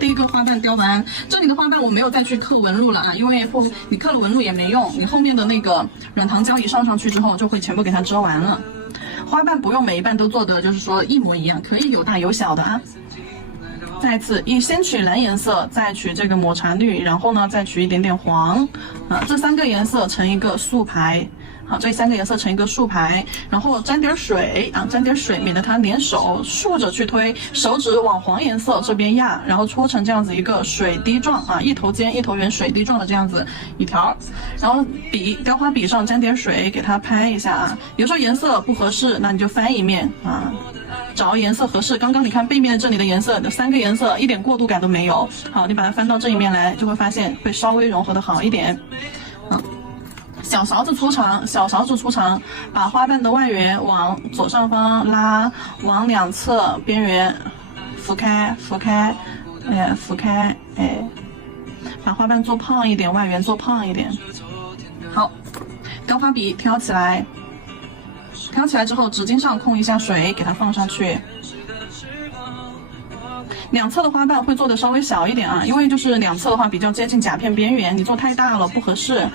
第一个花瓣雕完，这里的花瓣我没有再去刻纹路了啊，因为你刻了纹路也没用，你后面的那个软糖胶一上去之后，就会全部给它遮完了。花瓣不用每一瓣都做的就是说一模一样，可以有大有小的啊。再次先取蓝颜色，再取这个抹茶绿，然后呢再取一点点黄啊，这3个颜色成一个竖排。好，这3个颜色成一个竖排，然后沾点水啊，沾点水，免得它粘手，竖着去推，手指往黄颜色这边压，然后搓成这样子一个水滴状啊，一头尖一头圆水滴状的这样子一条，然后雕花笔上沾点水，给它拍一下啊。有时候颜色不合适，那你就翻一面啊，找颜色合适。刚刚你看背面这里的颜色，3个颜色一点过渡感都没有。好，你把它翻到这一面来，就会发现会稍微融合的好一点。小勺子粗长，把花瓣的外缘往左上方拉，往2侧边缘拂开，把花瓣做胖一点，外缘做胖一点。好，雕花笔挑起来之后，纸巾上控一下水，给它放上去。2侧的花瓣会做的稍微小一点啊，因为就是2侧的话比较接近甲片边缘，你做太大了不合适。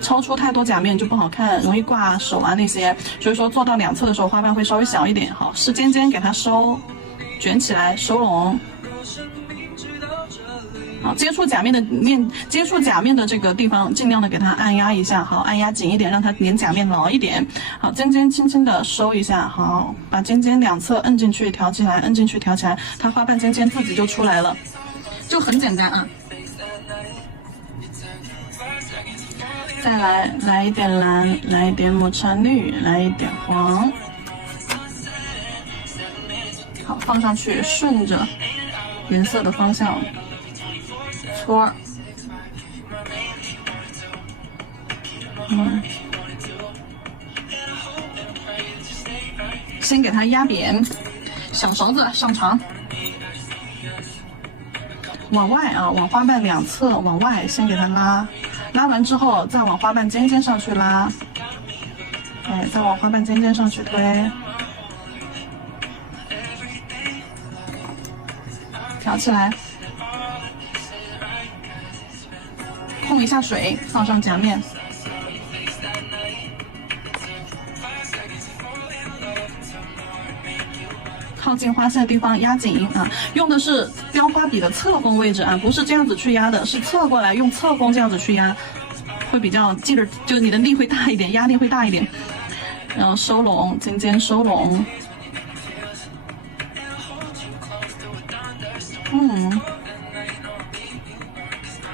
超出太多甲面就不好看，容易挂手啊那些，所以说做到2侧的时候花瓣会稍微小一点。好，是尖尖给它收，卷起来收拢。好，接触甲面的这个地方尽量的给它按压一下，好，按压紧一点，让它连甲面牢一点。好，尖尖轻轻的收一下，好，把尖尖2侧摁进去挑起来，它花瓣尖尖自己就出来了，就很简单啊。再来一点蓝，来一点抹茶绿，来一点黄。好，放上去，顺着颜色的方向搓。先给它压扁，小勺子上长，往外啊，往花瓣2侧往外，先给它拉完之后，再往花瓣尖尖上去拉，再往花瓣尖尖上去推，挑起来，控一下水，放上夹面。靠近花线的地方压紧啊，用的是雕花笔的侧锋位置啊，不是这样子去压的，是侧过来用侧锋这样子去压，会比较记着，就你的力会大一点，压力会大一点。然后收拢，尖尖收拢。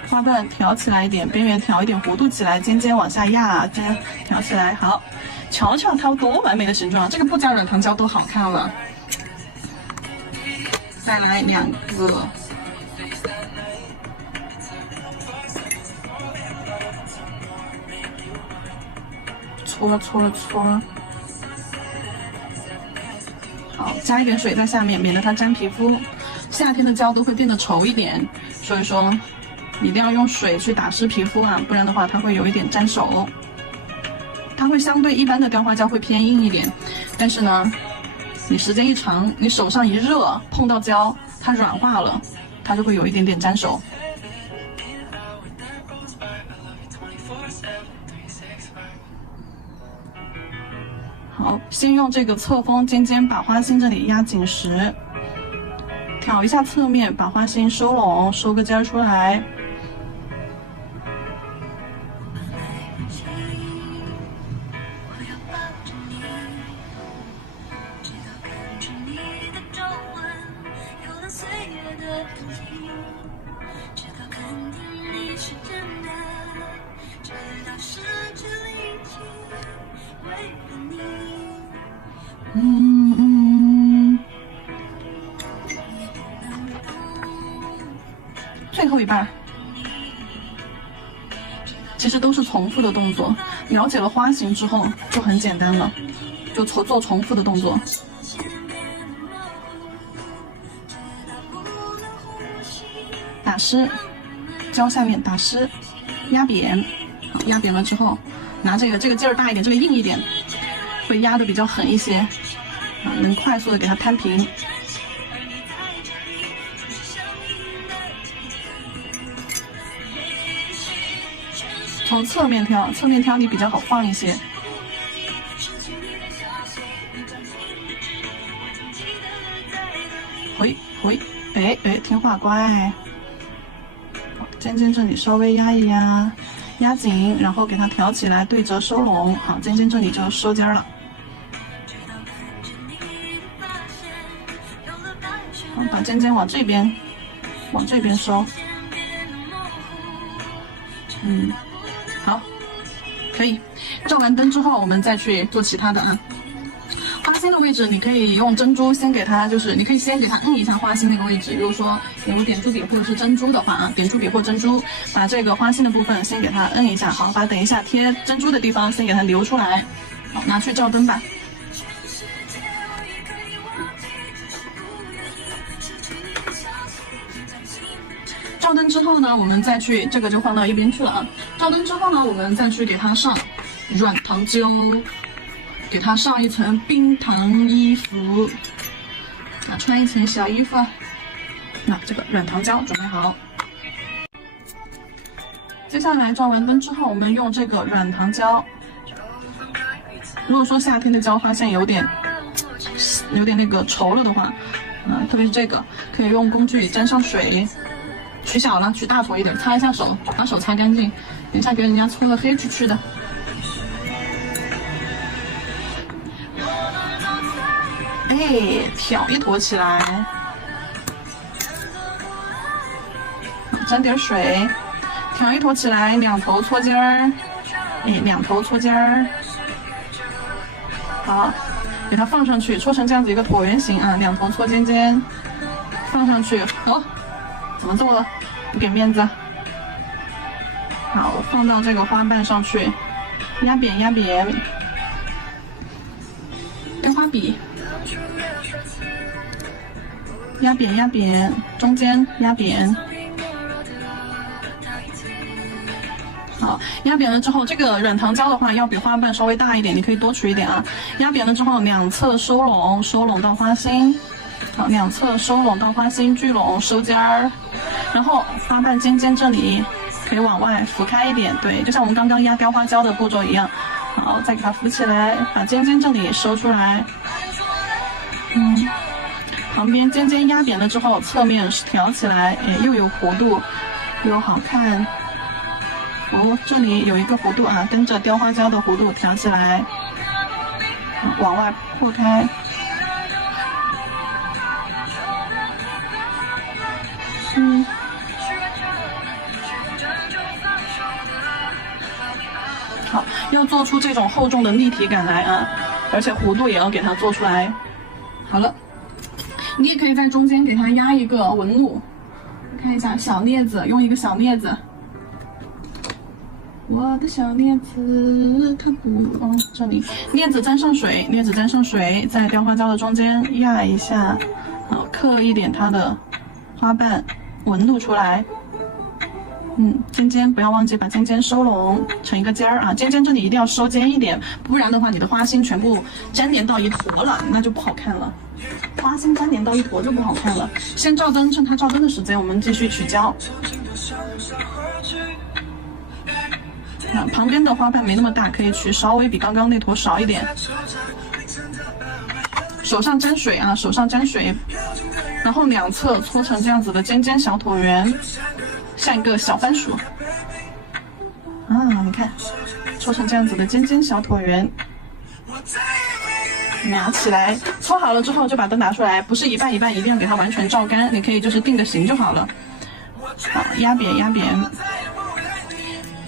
花瓣挑起来一点，边缘挑一点，弧度起来，尖尖往下压，尖挑起来。好，瞧瞧它多完美的形状，这个不加软糖胶都好看了。再来2个，搓，好，加一点水在下面，免得它粘皮肤。夏天的胶都会变得稠一点，所以说一定要用水去打湿皮肤啊，不然的话它会有一点粘手。它会相对一般的雕花胶会偏硬一点，但是呢，你时间一长，你手上一热，碰到胶，它软化了，它就会有一点点粘手。好，先用这个侧锋尖尖把花心这里压紧实，挑一下侧面，把花心收拢，收个尖出来。最后一半其实都是重复的动作，了解了花型之后就很简单了，就做重复的动作。打湿，胶下面打湿，压扁，好，压扁了之后，拿这个劲儿大一点，这个硬一点，会压的比较狠一些，能快速的给它摊平。从侧面挑，侧面挑你比较好放一些。回，哎，听话乖。尖尖这里稍微压一压，压紧，然后给它挑起来，对折收拢。好，尖尖这里就收尖了。好，把尖尖往这边收。好，可以。照完灯之后，我们再去做其他的啊。花心的位置，你可以用珍珠先给它，就是你可以先给它摁一下花心那个位置。如果说有点珠笔或者是珍珠的话啊，点珠笔或珍珠，把这个花心的部分先给它摁一下。好，把等一下贴珍珠的地方先给它留出来。好，拿去照灯吧。照灯之后呢，我们再去这个就放到一边去了啊。照灯之后呢，我们再去给它上软糖胶。给它上一层冰糖衣服，穿一层小衣服。那这个软糖胶准备好。接下来照完灯之后，我们用这个软糖胶。如果说夏天的胶发现有点那个稠了的话，特别是这个，可以用工具沾上水，取小了，取大坨一点，擦一下手，把手擦干净，等一下给人家搓了黑黢黢的。哎，挑一坨起来，沾点水，挑一坨起来，两头搓尖儿，两头搓尖儿，好，给它放上去，搓成这样子一个椭圆形啊，两头搓尖尖，放上去。哦，怎么这么不给面子？好，放到这个花瓣上去，压扁压扁，跟花笔。压扁压扁，中间压扁。好，压扁了之后，这个软糖胶的话要比花瓣稍微大一点，你可以多取一点啊。压扁了之后，两侧收拢，收拢到花心。好，两侧收拢到花心，聚拢收尖儿。然后花瓣尖尖这里可以往外浮开一点，对，就像我们刚刚压雕花胶的步骤一样。好，再给它浮起来，把尖尖这里收出来。旁边尖尖压扁了之后，侧面挑起来，又有弧度，又好看。哦，这里有一个弧度啊，跟着雕花胶的弧度挑起来，往外破开。好，要做出这种厚重的立体感来啊，而且弧度也要给它做出来。好了。你也可以在中间给它压一个纹路，看一下小镊子，用一个小镊子。我的小镊子它不这里，镊子沾上水，在雕花胶的中间压一下，好，刻一点它的花瓣纹路出来。尖尖不要忘记把尖尖收拢成一个尖儿啊，尖尖这里一定要收尖一点，不然的话你的花心全部粘连到一坨了，那就不好看了。花心粘连到一坨就不好看了。先照灯，趁它照灯的时间，我们继续取胶。旁边的花瓣没那么大，可以取稍微比刚刚那坨少一点。手上沾水啊，手上沾水，然后两侧搓成这样子的尖尖小椭圆，像一个小番薯。你看，搓成这样子的尖尖小椭圆。拿起来，搓好了之后就把灯拿出来，不是一半一半，一定要给它完全照干，你可以就是定个型就好了。好，压扁压扁，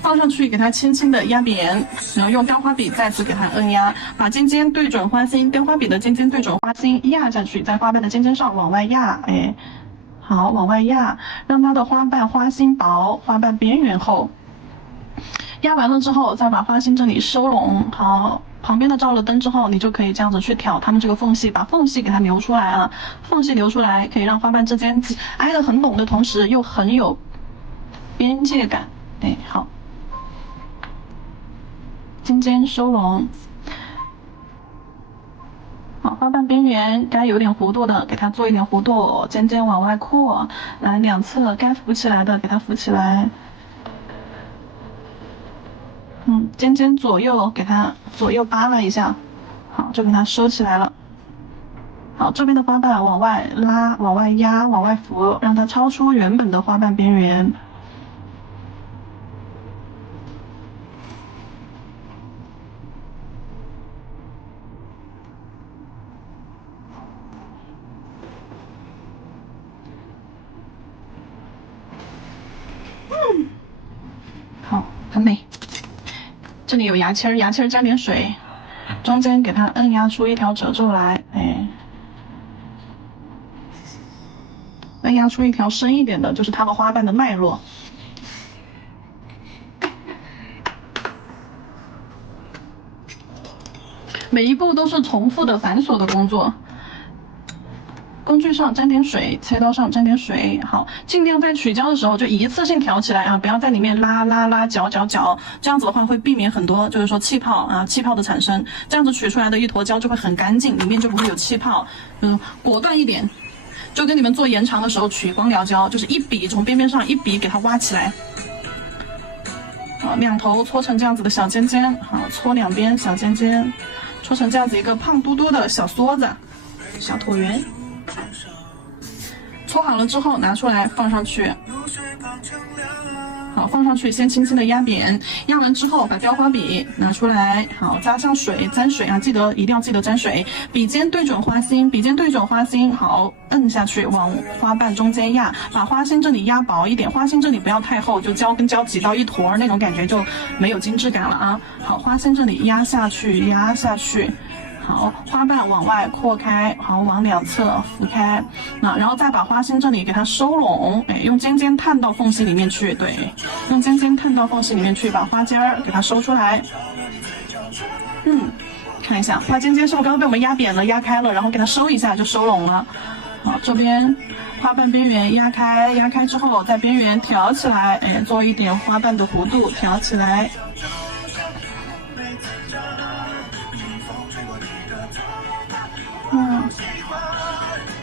放上去给它轻轻的压扁，然后用雕花笔再次给它摁压，把尖尖对准花心，雕花笔的尖尖对准花心压下去，在花瓣的尖尖上往外压，好，往外压，让它的花瓣花心薄，花瓣边缘厚。压完了之后，再把花心这里收拢，好。旁边的照了灯之后，你就可以这样子去挑它们这个缝隙，把缝隙给它留出来啊。缝隙留出来，可以让花瓣之间挨得很拢的同时，又很有边界感。好，尖尖收拢。好，花瓣边缘该有点弧度的，给它做一点弧度，尖尖往外扩。来，两侧该浮起来的给它浮起来。尖尖左右给它左右扒拉一下，好，就给它收起来了。好，这边的花瓣往外拉、往外压、往外扶，让它超出原本的花瓣边缘。好，很美。这里有牙签儿，牙签儿沾点水，中间给它摁压出一条褶皱来，摁压出一条深一点的，就是它和花瓣的脉络。每一步都是重复的繁琐的工作。工具上沾点水，切刀上沾点水，好，尽量在取胶的时候就一次性挑起来啊，不要在里面拉搅，这样子的话会避免很多就是说气泡的产生，这样子取出来的一坨胶就会很干净，里面就不会有气泡。果断一点，就跟你们做延长的时候取光疗胶，就是一笔从边边上一笔给它挖起来。好，两头搓成这样子的小尖尖，好，搓两边小尖尖，搓成这样子一个胖嘟嘟的小梭子、小椭圆。搓好了之后拿出来放上去，好，放上去先轻轻的压扁，压完之后把雕花笔拿出来，好，加上水，沾水啊，一定要记得沾水，笔尖对准花心，好，摁下去往花瓣中间压，把花心这里压薄一点，花心这里不要太厚，就胶跟胶挤到一坨那种感觉就没有精致感了啊。好，花心这里压下去，好，花瓣往外扩开，好，往两侧浮开，然后再把花心这里给它收拢，用尖尖探到缝隙里面去，对，用尖尖探到缝隙里面去，把花尖儿给它收出来。看一下花尖尖是不是刚刚被我们压扁了、压开了，然后给它收一下就收拢了。好，这边花瓣边缘压开之后，在边缘挑起来，做一点花瓣的弧度，挑起来。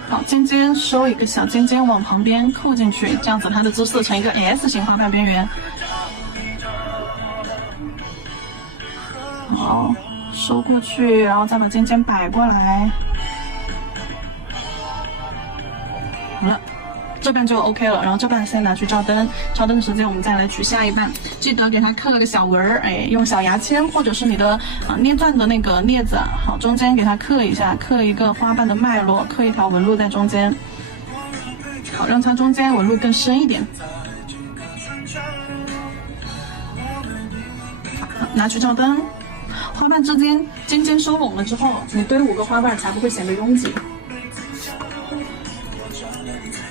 好，尖尖收一个小尖尖往旁边扣进去，这样子它的姿势成一个 S 型花瓣边缘。好，收过去，然后再把尖尖摆过来。好了，这半就 OK 了，然后这半先拿去照灯，照灯时间我们再来取下一半，记得给它刻了个小纹儿，用小牙签或者是你的捏钻的那个镊子，好，中间给它刻一下，刻一个花瓣的脉络，刻一条纹路在中间，好，让它中间纹路更深一点。好，拿去照灯，花瓣之间尖尖收拢了之后，你堆5个花瓣才不会显得拥挤。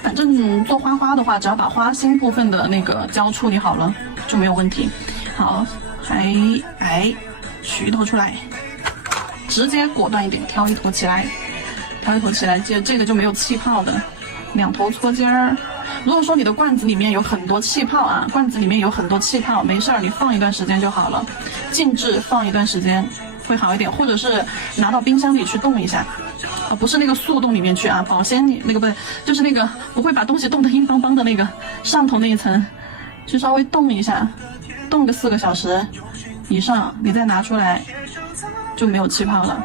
反正做花的话，只要把花心部分的那个胶处理好了就没有问题。好，还取一坨出来，直接果断一点，挑一坨起来，记得这个就没有气泡的，两头搓尖儿。如果说你的罐子里面有很多气泡没事儿，你放一段时间就好了，静置放一段时间会好一点，或者是拿到冰箱里去冻一下。不是那个速冻里面去啊，保鲜那个不就是那个不会把东西冻得硬邦邦的那个上头那一层，去稍微冻一下，冻个4个小时以上，你再拿出来就没有气泡了。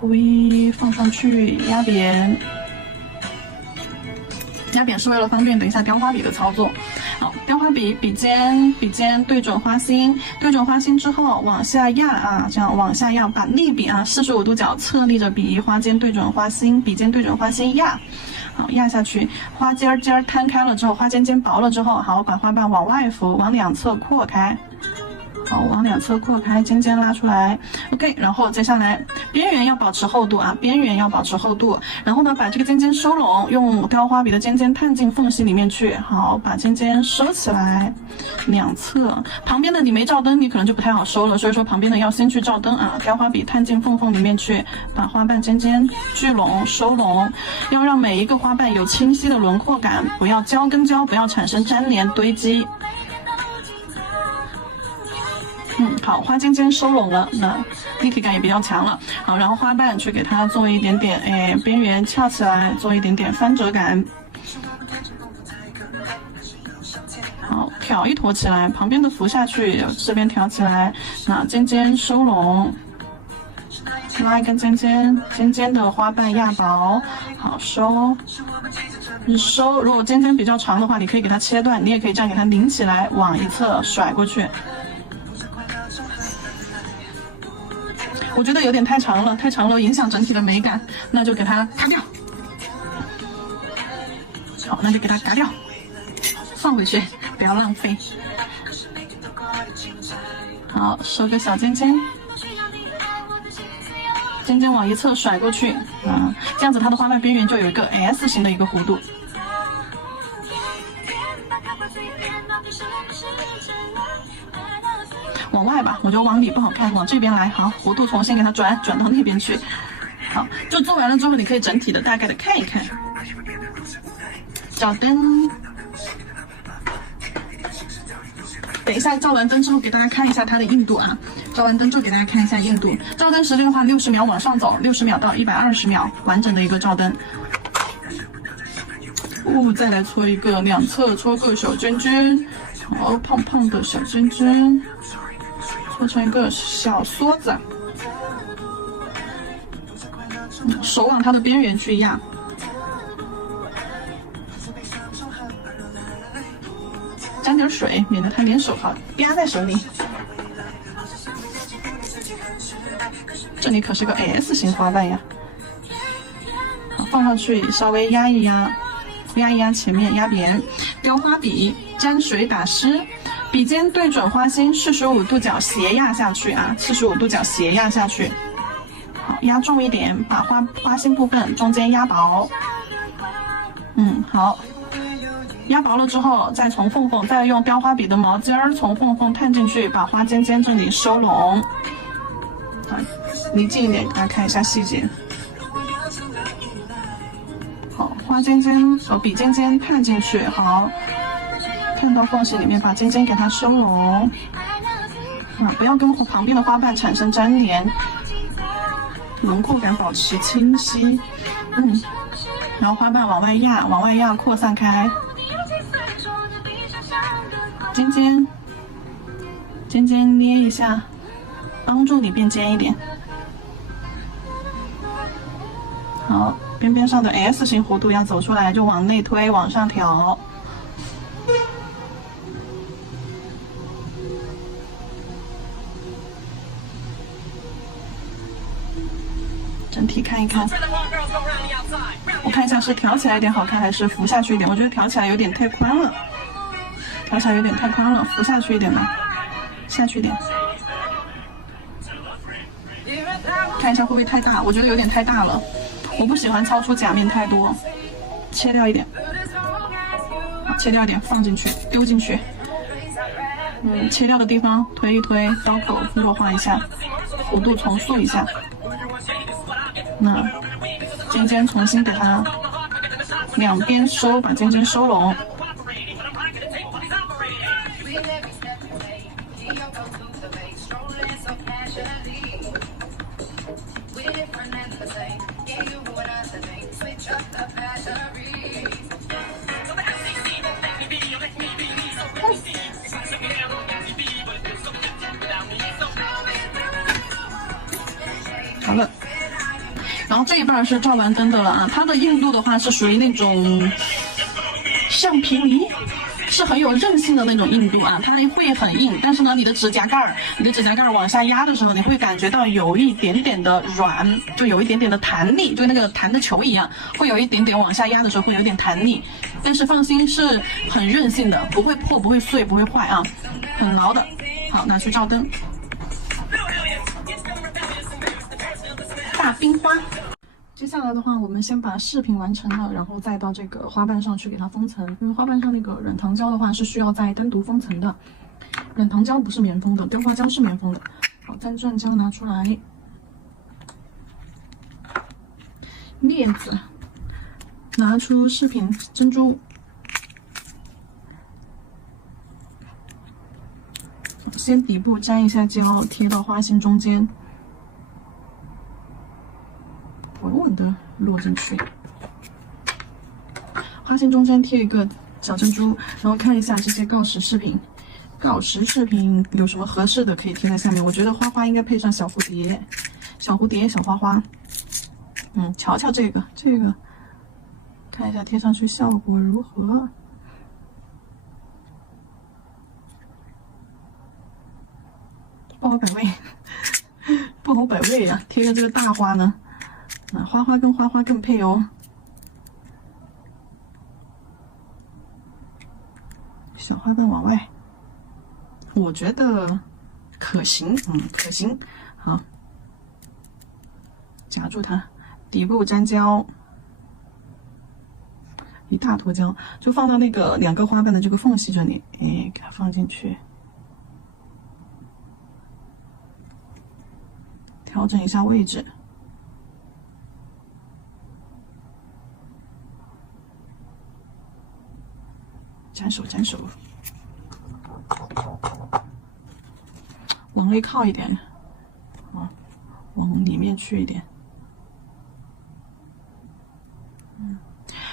灰放上去，压扁。压扁是为了方便等一下雕花笔的操作。好，雕花笔笔尖对准花心，之后往下压啊，这样往下压，把逆笔啊45度角侧立着笔，花尖对准花心，笔尖对准花心压。好，压下去，花尖摊开了之后，花尖薄了之后，好，把花瓣往外扶，往两侧扩开。好，往两侧扩开，尖尖拉出来 ，OK。然后接下来边缘要保持厚度啊，然后呢，把这个尖尖收拢，用雕花笔的尖尖探进缝隙里面去。好，把尖尖收起来，两侧旁边的你没照灯，你可能就不太好收了，所以说旁边的要先去照灯啊。雕花笔探进缝里面去，把花瓣尖尖聚拢收拢，要让每一个花瓣有清晰的轮廓感，不要胶跟胶不要产生粘连堆积。好，花尖尖收拢了，那立体感也比较强了。好，然后花瓣去给它做一点点，边缘翘起来，做一点点翻折感。挑一坨起来，旁边的浮下去，这边挑起来，那尖尖收拢，拉一根尖尖，尖尖的花瓣压薄，好收。收，如果尖尖比较长的话，你可以给它切断，你也可以这样给它拧起来，往一侧甩过去。我觉得有点太长了，太长了影响整体的美感，那就给它咔掉。好，那就给它嘎掉，放回去，不要浪费。好，收个小尖尖，尖尖往一侧甩过去，这样子它的花瓣边缘就有一个 S 型的一个弧度。往外吧，我觉得往里不好看，往这边来。好，弧度重新给它转到那边去。好，就做完了之后，你可以整体的大概的看一看。照灯，等一下照完灯之后给大家看一下它的硬度啊。照完灯之后给大家看一下硬度。照灯时间的话，60秒往上走，60秒到120秒，完整的一个照灯。再来搓一个，两侧搓个小圈圈，好，胖胖的小圈圈，搓成一个小梭子，手往它的边缘去压，沾点水，免得它粘手好啪在手里。这里可是个 S 型花瓣呀，放上去稍微压一压。压一压前面，压扁，雕花笔，沾水打湿，笔尖对准花心，45度角斜压下去啊，45度角斜压下去，好，压重一点，把花心部分中间压薄，好，压薄了之后，再从缝缝，再用雕花笔的毛尖儿从缝缝探进去，把花尖尖这里收拢，好，离近一点，给大家看一下细节。花尖尖和笔尖尖探进去，好，看到缝隙里面把尖尖给它收拢，不要跟旁边的花瓣产生粘连，轮廓感保持清晰，然后花瓣往外压，扩散开，尖尖捏一下，帮助你变尖一点，好。边边上的 S 型弧度要走出来，就往内推，往上挑。整体看一看，我看一下是挑起来一点好看，还是浮下去一点？我觉得挑起来有点太宽了，浮下去一点吧，下去一点。看一下会不会太大？我觉得有点太大了。我不喜欢超出假面太多，切掉一点，放进去，丢进去。切掉的地方推一推，刀口弱化一下，弧度重塑一下。那尖尖重新给它两边收，把尖尖收拢。好了，然后这一半是照完灯的了啊，它的硬度的话是属于那种橡皮泥，是很有韧性的那种硬度啊，它会很硬，但是呢，你的指甲盖儿往下压的时候，你会感觉到有一点点的软，就有一点点的弹力，就那个弹的球一样，会有一点点往下压的时候会有点弹力，但是放心是很韧性的，不会破，不会碎，不会坏啊，很牢的。好，拿去照灯。大冰花。接下来的话，我们先把饰品完成了，然后再到这个花瓣上去给它封层。因为花瓣上那个软糖胶的话是需要再单独封层的，软糖胶不是棉封的，雕花胶是棉封的。好，缎钻胶拿出来，镊子，拿出饰品珍珠，先底部粘一下胶，贴到花心中间。稳稳的落进去，花心中间贴一个小珍珠，然后看一下这些锆石饰品，锆石饰品有什么合适的可以贴在下面？我觉得花花应该配上小蝴蝶、小蝴蝶、小花花。瞧瞧这个，看一下贴上去效果如何？不好摆位，不好摆位呀！贴个这个大花呢，花花跟花花更配哦。小花瓣往外，我觉得可行，可行。好，夹住它，底部粘胶，一大坨胶，就放到那个2个花瓣的这个缝隙这里，给它放进去。调整一下位置，粘手，往内靠一点，往里面去一点。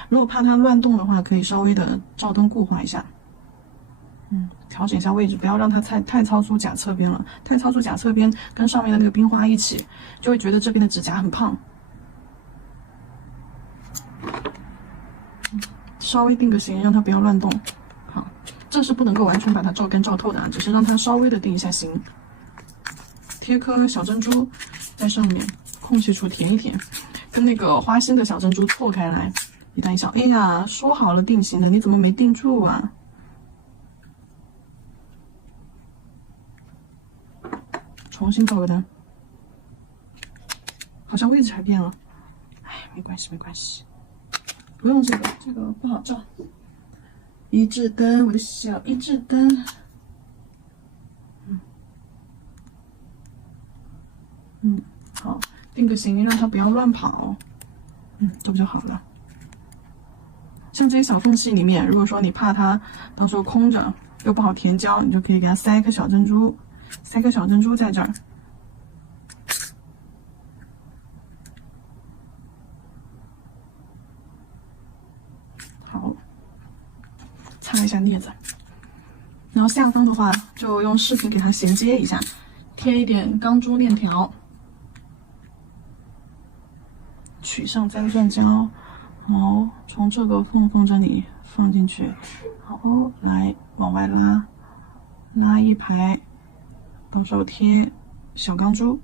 如果怕它乱动的话，可以稍微的照灯固化一下。调整一下位置，不要让它太超出甲侧边了。太超出甲侧边，跟上面的那个冰花一起，就会觉得这边的指甲很胖。稍微定个型，让它不要乱动。好，这是不能够完全把它照干照透的啊，只是让它稍微的定一下型。贴颗小珍珠在上面，空隙处填一填，跟那个花心的小珍珠错开来。一大一小，哎呀，说好了定型的，你怎么没定住啊？重新照个灯，好像位置还变了。没关系，不用这个不好照。一致灯，我的小一致灯。好，定个型，让它不要乱跑。这不就好了？像这些小缝隙里面，如果说你怕它到时候空着又不好填胶，你就可以给它塞颗小珍珠。塞颗小珍珠在这儿，好，擦一下镊子，然后下方的话就用饰品给它衔接一下，贴一点钢珠链条，取上3钻胶，好，从这个缝这里放进去，好，来往外拉一排。到时候贴小钢珠，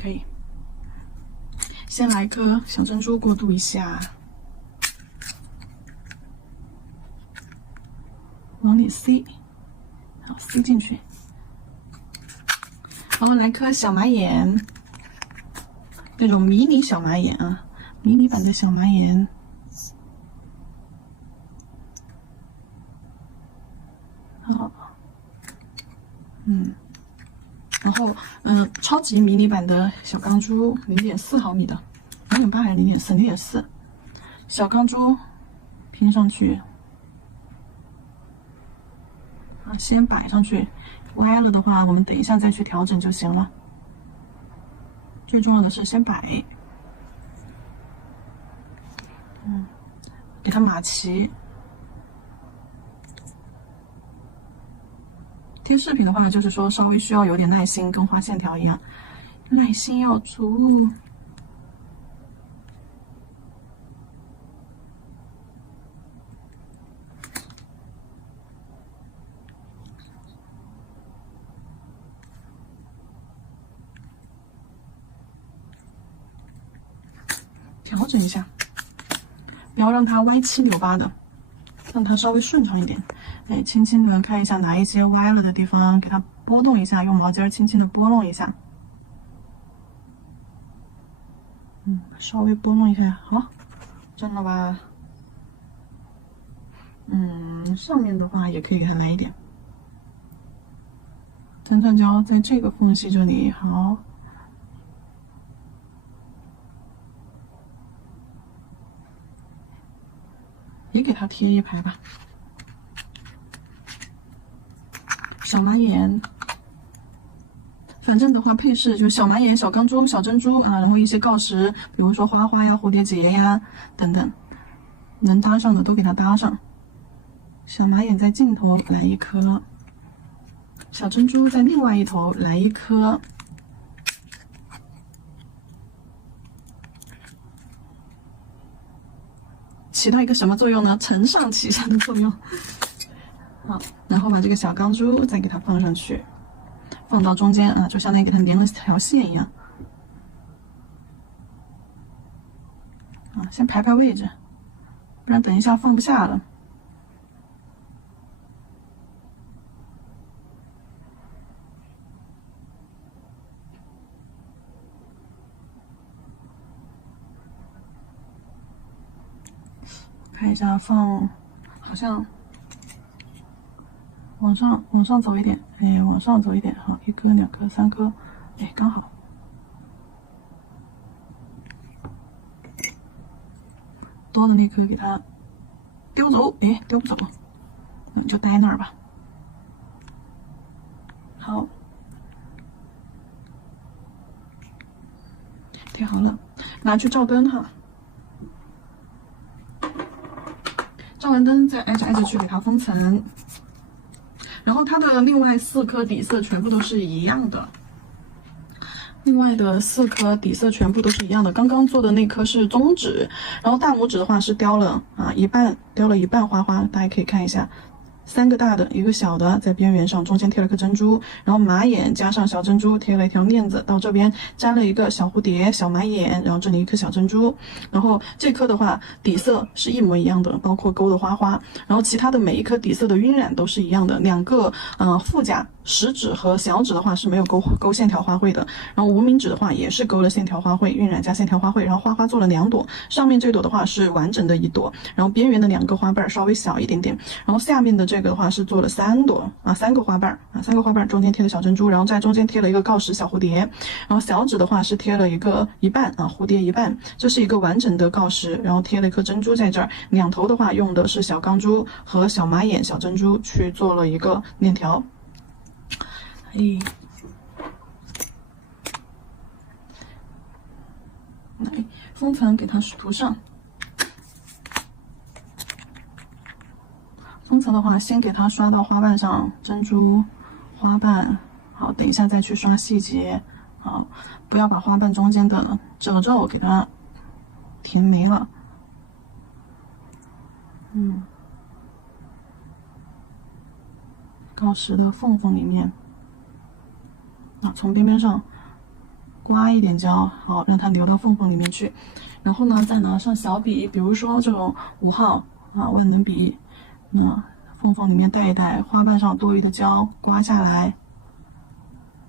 可以。先来颗小珍珠过渡一下，往里塞，好，塞进去。然后来颗小马眼，那种迷你小马眼啊，迷你版的小马眼。好。然后超级迷你版的小钢珠，0.4毫米的，0.8还是0.4？0.4，小钢珠拼上去，先摆上去，歪了的话，我们等一下再去调整就行了。最重要的是先摆，给它码齐。贴饰品的话，就是说稍微需要有点耐心，跟画线条一样，耐心要足。调整一下，不要让它歪七扭八的，让它稍微顺畅一点。轻轻的看一下哪一些歪了的地方，给它拨动一下，用毛巾轻轻的拨弄一下。稍微拨弄一下，好，正了吧？上面的话也可以给它来一点。3钻胶在这个缝隙这里，好。也给它贴一排吧。小马眼，反正的话配饰就小马眼、小钢珠、小珍珠啊，然后一些锆石，比如说花花呀、蝴蝶结呀等等，能搭上的都给它搭上。小马眼在尽头来一颗，小珍珠在另外一头来一颗，起到一个什么作用呢？承上启下的作用。好，然后把这个小钢珠再给它放上去，放到中间啊，就相当于给它连了条线一样。啊，先排排位置，不然等一下放不下了。看一下放，好像往上走一点，哎，往上走一点，好，一颗、两颗、三颗，哎，刚好。多的那颗给它丢走，哎，丢不走，你就待那儿吧。好，贴好了，拿去照灯哈。照完灯再挨着去给它封层，然后它的另外4颗底色全部都是一样的。另外的4颗底色全部都是一样的，刚刚做的那颗是中指，然后大拇指的话是雕了一半，雕了一半花花，大家可以看一下。3个大的，1个小的，在边缘上中间贴了颗珍珠，然后马眼加上小珍珠，贴了一条链子，到这边粘了一个小蝴蝶、小马眼，然后这里一颗小珍珠，然后这颗的话底色是一模一样的，包括勾的花花，然后其他的每一颗底色的晕染都是一样的，2个副甲食指和小指的话是没有勾线条花卉的，然后无名指的话也是勾了线条花卉，晕染加线条花卉，然后花花做了2朵，上面这朵的话是完整的1朵，然后边缘的2个花瓣稍微小一点点，然后下面的这个的话是做了3朵3个花瓣3个花瓣中间贴了小珍珠，然后在中间贴了一个锆石小蝴蝶，然后小指的话是贴了一半蝴蝶一半，这是一个完整的锆石，然后贴了一颗珍珠在这儿，两头的话用的是小钢珠和小马眼小珍珠去做了一个链条。来封层给它涂上。封层的话，先给它刷到花瓣上，珍珠花瓣，好，等一下再去刷细节，好，不要把花瓣中间的褶皱给它填没了。锆石的缝缝里面，从边边上刮一点胶，好，让它流到缝缝里面去。然后呢，再拿上小笔，比如说这种5号万能笔。缝缝里面带一带，花瓣上多余的胶刮下来，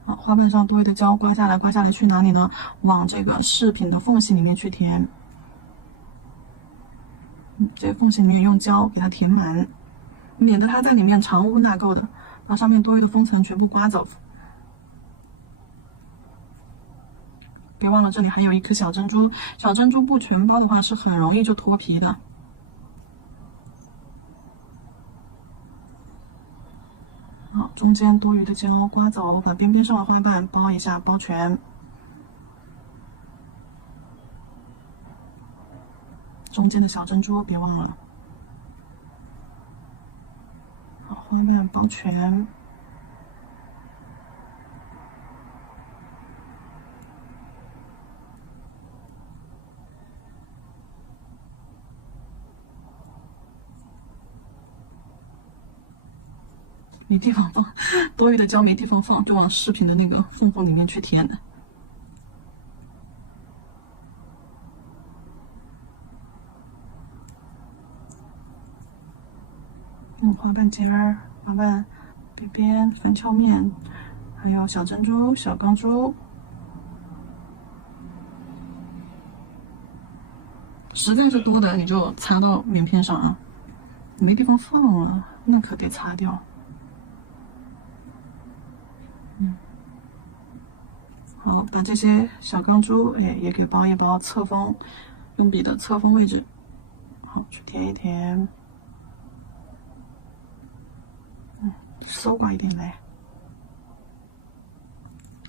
花瓣上多余的胶刮下来去哪里呢？往这个饰品的缝隙里面去填，这个缝隙里面用胶给它填满，免得它在里面藏污纳垢的，把上面多余的封层全部刮走。别忘了这里还有一颗小珍珠，小珍珠不全包的话是很容易就脱皮的。好，中间多余的胶刮走，把边边上的花瓣包一下，包全。中间的小珍珠别忘了。好，花瓣包全。没地方放，多余的胶没地方放，就往饰品的那个缝缝里面去填的。花瓣尖儿、花瓣边边、翻翘面，还有小珍珠、小钢珠。实在是多的，你就擦到棉片上啊，没地方放了，那可得擦掉。好，把这些小钢珠也给包一包，侧锋，用笔的侧锋位置，好去填一填，搜刮一点来。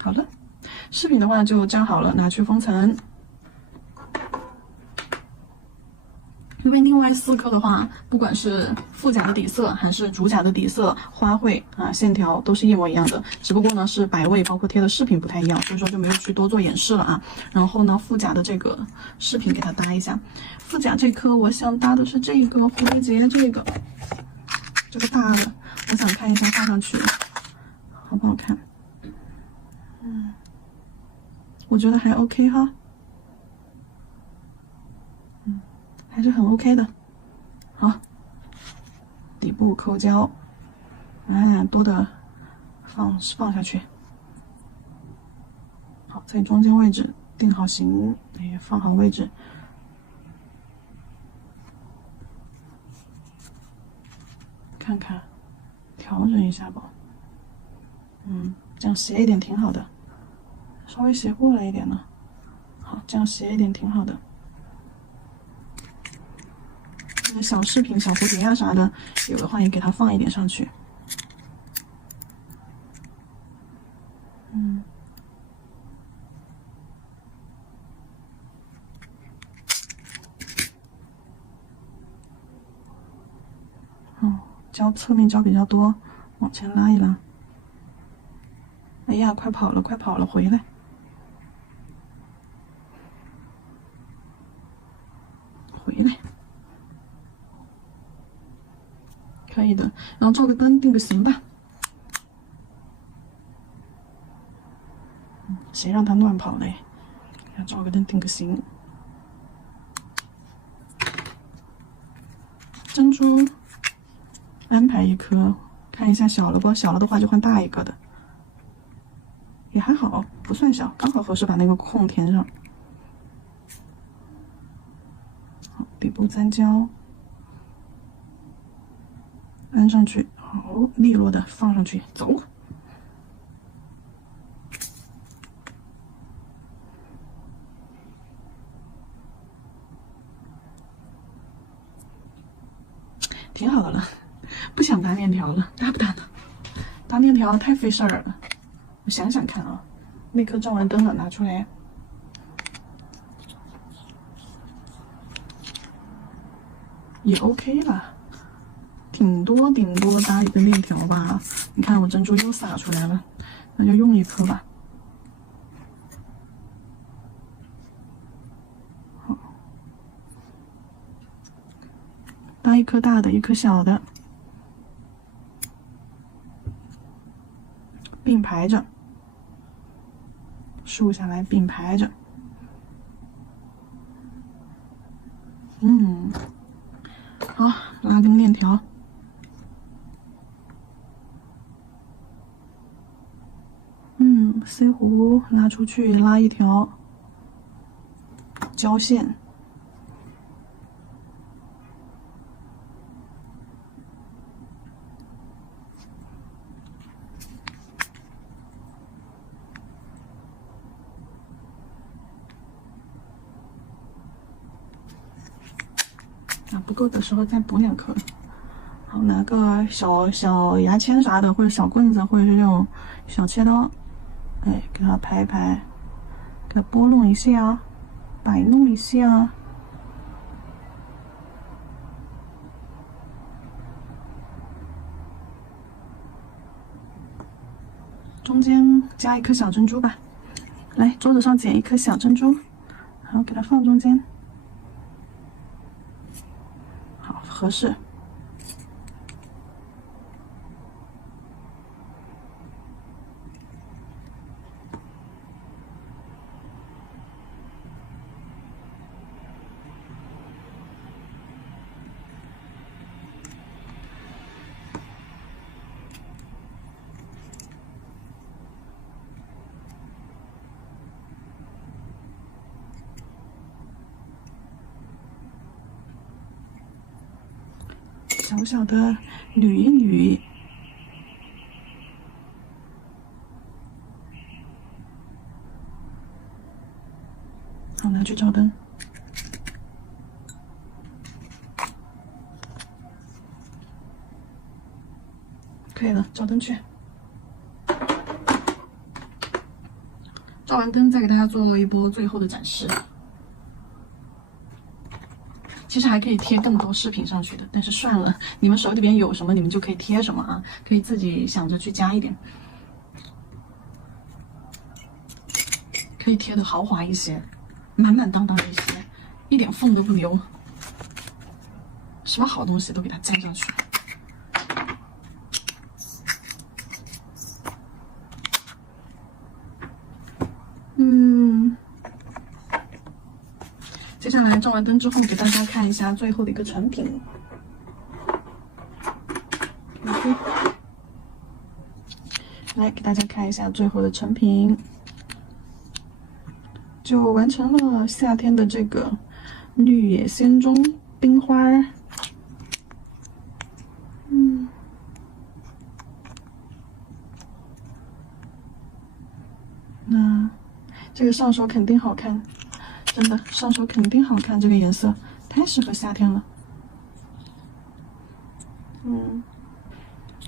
好了，饰品的话就粘好了，拿去封层。因为另外4颗的话，不管是副甲的底色还是主甲的底色，花卉啊线条都是一模一样的，只不过呢是摆位包括贴的饰品不太一样，所以说就没有去多做演示了啊。然后呢，副甲的这个饰品给它搭一下。副甲这颗我想搭的是这个蝴蝶结，这个大的，我想看一下放上去好不好看。我觉得还 OK 哈，还是很 OK 的。好，底部抠胶，多的放下去。好，在中间位置定好型，放好位置。看看，调整一下吧。这样斜一点挺好的。稍微斜过来一点呢，好，这样斜一点挺好的。小饰品、小蝴蝶啊啥的，有的话也给它放一点上去。侧面胶比较多，往前拉一拉。哎呀，快跑了，快跑了，回来！回来，可以的。然后照个灯，定个型吧。谁让它乱跑嘞？要照个灯，定个型。珍珠安排1颗，看一下小了不？小了的话就换大一个的。也还好，不算小，刚好合适把那个空填上。好，底部粘胶，安上去，好，利落的放上去，走。挺好的了，不想搭链条了，搭不搭呢？搭链条太费事儿了。我想想看啊，那颗照完灯了，拿出来，也 OK 吧，顶多搭一个链条吧。你看我珍珠又洒出来了，那就用1颗吧。好，搭1颗大的，1颗小的，并排着。竖下来并排着，好，拉根链条，C 弧拉出去，拉1条胶线，不够的时候再补2颗。好，拿个小牙签啥的，或者小棍子，或者是这种小切刀，给它排一排，给它拨弄一下，摆弄一下。中间加1颗小珍珠吧，来，桌子上捡1颗小珍珠，好，给它放中间。合适。小小的捋一捋，好，拿去照灯。可以了，照灯去。照完灯再给大家做一波最后的展示。其实还可以贴更多饰品上去的，但是算了，你们手里边有什么你们就可以贴什么啊，可以自己想着去加一点，可以贴的豪华一些，满满当当一些，一点缝都不留，什么好东西都给它加上去。接下来照完灯之后，给大家看一下最后的一个成品。来给大家看一下最后的成品，就完成了夏天的这个绿野仙踪冰花。那这个上手肯定好看。真的上手肯定好看，这个颜色太适合夏天了。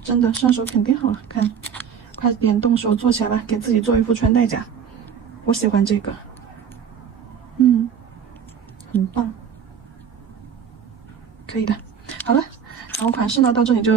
真的上手肯定好看，快点动手做起来吧，给自己做一副穿戴甲。我喜欢这个，很棒，可以的。好了，然后款式呢到这里就